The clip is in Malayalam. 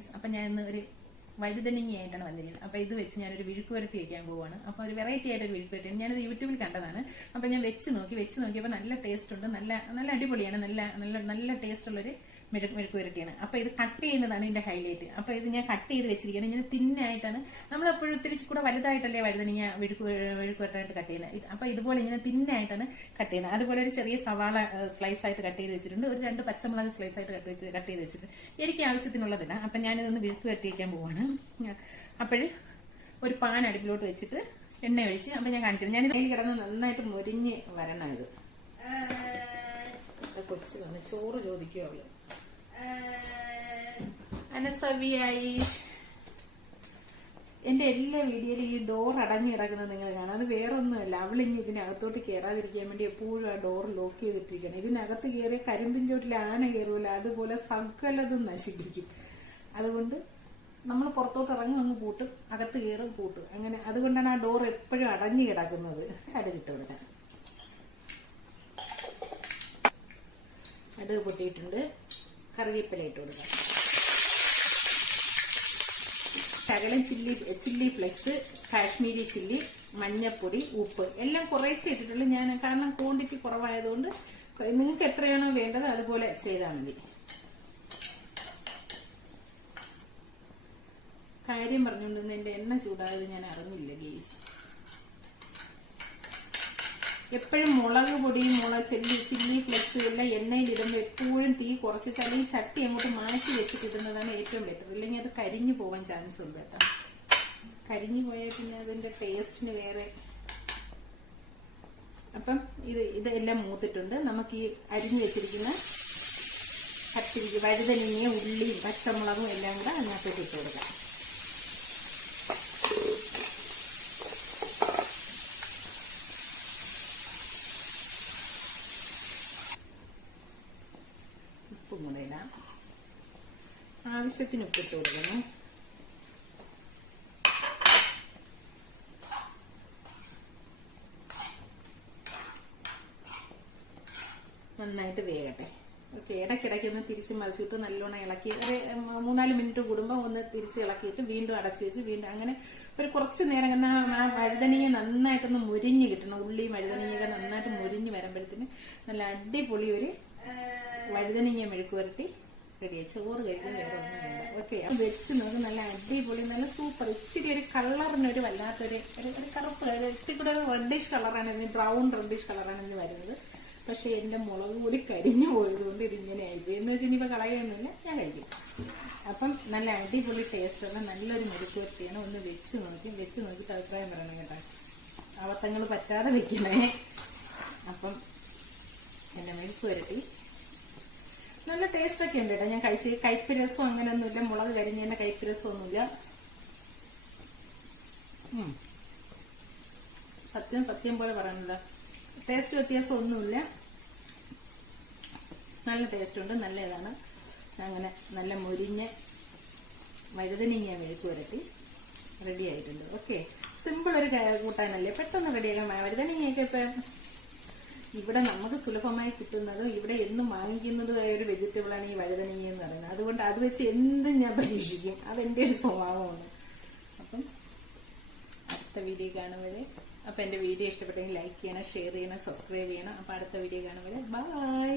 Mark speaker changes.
Speaker 1: ഫ്രണ്ട്സ് അപ്പം ഞാൻ ഇന്ന് ഒരു വഴുതനങ്ങി ആയിട്ടാണ് വന്നിരിക്കുന്നത്. അപ്പോൾ ഇത് വെച്ച് ഞാനൊരു വിഴുക്ക് വരട്ടി വയ്ക്കാൻ പോവാണ്. അപ്പോൾ ഒരു വെറൈറ്റി ആയിട്ട് ഒരു വിഴുക്ക് വരട്ടി ഞാനത് യൂട്യൂബിൽ കണ്ടതാണ്. അപ്പോൾ ഞാൻ വെച്ച് നോക്കി വെച്ച് നോക്കിയപ്പോൾ നല്ല ടേസ്റ്റ് ഉണ്ട്. നല്ല നല്ല അടിപൊളിയാണ്. നല്ല നല്ല നല്ല ടേസ്റ്റ് ഉള്ളൊരു മെഴുക്ക് മെഴുക്ക് വരട്ടിയാണ്. അപ്പോൾ ഇത് കട്ട് ചെയ്യുന്നതാണ് ഇതിന്റെ ഹൈലൈറ്റ് അപ്പോൾ ഇത് ഞാൻ കട്ട് ചെയ്ത് വെച്ചിരിക്കുകയാണ്. ഇങ്ങനെ തിന്നായിട്ടാണ്. നമ്മളെപ്പോഴും ഇത്തിരി കൂടെ വലുതായിട്ടല്ലേ വഴുതനങ്ങ മെഴുക്ക് മെഴുക്ക് വരട്ടായിട്ട് കട്ട് ചെയ്യുന്നത്. അപ്പൊ അപ്പോൾ ഇതുപോലെ ഇങ്ങനെ തിന്നായിട്ടാണ് കട്ട് ചെയ്യുന്നത്. അതുപോലെ ഒരു ചെറിയ സവാള സ്ലൈസ് ആയിട്ട് കട്ട് ചെയ്ത് വെച്ചിട്ടുണ്ട്. ഒരു രണ്ട് പച്ചമുളക് സ്ലൈസ് ആയിട്ട് കട്ട് വെച്ച് കട്ട് ചെയ്ത് വെച്ചിട്ടുണ്ട്. എനിക്ക് ആവശ്യത്തിനുള്ളതില്ല അപ്പം ഞാനിതൊന്ന് വിഴുക്ക് വയ്ക്കാൻ പോവാണ്. അപ്പോൾ ഒരു പാൻ അടുപ്പിലോട്ട് വെച്ചിട്ട് എണ്ണ ഒഴിച്ച് അപ്പം ഞാൻ കാണിച്ചത് ഞാൻ ഇതിൽ കിടന്ന് നന്നായിട്ട് മുരിഞ്ഞ് വരണം ഇത്. കൊച്ചു വന്ന് ചോറ് ചോദിക്കും അവൾ? അനസവിയായി എന്റെ എല്ലാ വീഡിയോയിലും ഈ ഡോർ അടഞ്ഞു കിടക്കുന്നത് നിങ്ങൾ കാണാം. അത് വേറൊന്നുമല്ല. അവളിങ്ങി ഇതിനകത്തോട്ട് കയറാതിരിക്കാൻ വേണ്ടി എപ്പോഴും ആ ഡോർ ലോക്ക് ചെയ്തിട്ടിരിക്കണം ഇതിനകത്ത് കയറിയ കരിമ്പിൻ ചോട്ടിൽ ആന കയറൂല അതുപോലെ സകലതും നശിപ്പിക്കും. അതുകൊണ്ട് നമ്മൾ പുറത്തോട്ട് ഇറങ്ങും അങ്ങ് പൂട്ടും അകത്ത് കയറും പൂട്ടും. അങ്ങനെ അതുകൊണ്ടാണ് ആ ഡോർ എപ്പോഴും അടഞ്ഞു കിടക്കുന്നത്. അടുക്കിട്ട് കൊടുക്കാൻ അടുവ് പൊട്ടിയിട്ടുണ്ട്. കറിവേപ്പില ഇട്ട് കൊടുക്കാം. ശകലം chilli chilli flakes Kashmiri chilli മഞ്ഞപ്പൊടി ഉപ്പ് എല്ലാം കുറേശ്ശെ ഇട്ടിട്ടുള്ളൂ ഞാൻ കാരണം ക്വാണ്ടിറ്റി കുറവായതുകൊണ്ട് നിങ്ങൾക്ക് എത്രയാണോ വേണ്ടത് അതുപോലെ ചെയ്താൽ മതി. കാര്യം പറഞ്ഞുകൊണ്ടിരുന്ന എണ്ണ ചൂടായത് ഞാൻ അറിഞ്ഞില്ല ഗെയ്സ്. എപ്പോഴും മുളക് പൊടിയും മുളക് ചില്ലി ചില്ലി ഫ്ലെക്സ് എല്ലാം എണ്ണയിലിടുമ്പോൾ എപ്പോഴും തീ കുറച്ചിട്ട് അല്ലെങ്കിൽ ചട്ടി അങ്ങോട്ട് മാറ്റി വെച്ചിട്ട് ഇടുന്നതാണ് ഏറ്റവും ബെറ്റർ ഇല്ലെങ്കിൽ അത് കരിഞ്ഞു പോകാൻ ചാൻസ് ഉണ്ട് കേട്ടോ. കരിഞ്ഞു പോയാൽ പിന്നെ അതിന്റെ ടേസ്റ്റിന് വേറെ. അപ്പം ഇത് ഇതെല്ലാം മൂത്തിട്ടുണ്ട്. നമുക്ക് ഈ അരിഞ്ഞു വെച്ചിരിക്കുന്ന കത്തിരിക്ക് വഴുതനങ്ങയും ഉള്ളിയും പച്ചമുളകും എല്ലാം കൂടെ അതിനകത്തോട്ട് ഇട്ട് കൊടുക്കാം. ഉപ്പും കൂടെ ഇടാം ആവശ്യത്തിന് ഉപ്പിട്ട് കൊടുക്കണം. നന്നായിട്ട് വേകട്ടെ. ഓക്കെ ഇടയ്ക്കിടയ്ക്ക് ഒന്ന് തിരിച്ച് മറിച്ചിട്ട് നല്ലോണം ഇളക്കി ഒരു മൂന്നാൽ മിനിറ്റ് കൂടുമ്പോൾ ഒന്ന് തിരിച്ച് ഇളക്കിയിട്ട് വീണ്ടും അടച്ചു വെച്ച് വീണ്ടും അങ്ങനെ ഒരു കുറച്ച് നേരം ആ വഴുതനങ്ങ നന്നായിട്ടൊന്ന് മുരിഞ്ഞ് കിട്ടണം. ഉള്ളി വഴുതനങ്ങയൊക്കെ നന്നായിട്ട് മുരിഞ്ഞ് വരുമ്പോഴത്തേന് നല്ല അടിപൊളി ഒരു വഴുതനങ്ങ മെഴുക്ക് പുരട്ടി റെഡിയായി ചോറ് കഴിക്കാൻ വേറെ ഒന്നും വേണ്ട ഓക്കെ വെച്ച് നമുക്ക് നല്ല അടിപൊളി നല്ല സൂപ്പർ ഇച്ചിരി ഒരു കളറിനൊരു വല്ലാത്തൊരു ഒരു കറുപ്പ് ഇത്തിരി കൂടെ ഒരു റെഡിഷ് കളറാണ് ഇതിന് ബ്രൗൺ റെഡിഷ് കളറാണ് ഇതിന് വരുന്നത്. പക്ഷെ എന്റെ മുളക് കൂടി കരിഞ്ഞു പോയതുകൊണ്ട് ഇതിങ്ങനെ ആയിപ്പോയി. എന്ന് വെച്ചാൽ ഇനിയിപ്പോൾ കളയൊന്നുമില്ല ഞാൻ കഴിക്കും. അപ്പം നല്ല അടിപൊളി ടേസ്റ്റുള്ള നല്ലൊരു മെഴുക്ക് പുരട്ടിയാണ് ഒന്ന് വെച്ച് നോക്കി. വെച്ച് നോക്കിയിട്ട് അഭിപ്രായം പറയണം കേട്ടോ. അബദ്ധങ്ങൾ പറ്റാതെ വെക്കണേ അപ്പം എന്റെ മെഴുക്ക് പുരട്ടി നല്ല ടേസ്റ്റ് ഒക്കെ ഉണ്ട് ഞാൻ കഴിച്ച് കയ്പ്പ് രസം അങ്ങനെയൊന്നുമില്ല മുളക് കരിഞ്ഞതിന്റെ കയ്പ്പ് രസമൊന്നുമില്ല. സത്യം സത്യം പോലെ പറയണല്ലോ ടേസ്റ്റ് വ്യത്യാസം ഒന്നുമില്ല നല്ല ടേസ്റ്റ് ഉണ്ട്. നല്ല ഇതാണ് അങ്ങനെ നല്ല മുരിഞ്ഞ് വഴുതനങ്ങ മെഴുക്ക് പുരട്ടി റെഡി ആയിട്ടുണ്ട്. ഓക്കെ സിമ്പിൾ ഒരു കൂട്ടാനല്ലേ? പെട്ടെന്ന് റെഡിയാക്കാൻ വഴുതനങ്ങയൊക്കെ ഇപ്പം ഇവിടെ നമുക്ക് സുലഭമായി കിട്ടുന്നതും ഇവിടെ എന്നും വാങ്ങിക്കുന്നതുമായ ഒരു വെജിറ്റബിളാണ് ഈ വഴുതനങ്ങ എന്ന് പറയുന്നത്. അതുകൊണ്ട് അത് വെച്ച് എന്തും ഞാൻ പരീക്ഷിക്കും അതെന്റെ ഒരു സ്വഭാവമാണ്. അപ്പം അടുത്ത വീഡിയോ കാണുമ്പോൾ അപ്പം എന്റെ വീഡിയോ ഇഷ്ടപ്പെട്ടെങ്കിൽ ലൈക്ക് ചെയ്യണം ഷെയർ ചെയ്യണം സബ്സ്ക്രൈബ് ചെയ്യണം. അപ്പം അടുത്ത വീഡിയോ കാണുമ്പോൾ ബൈ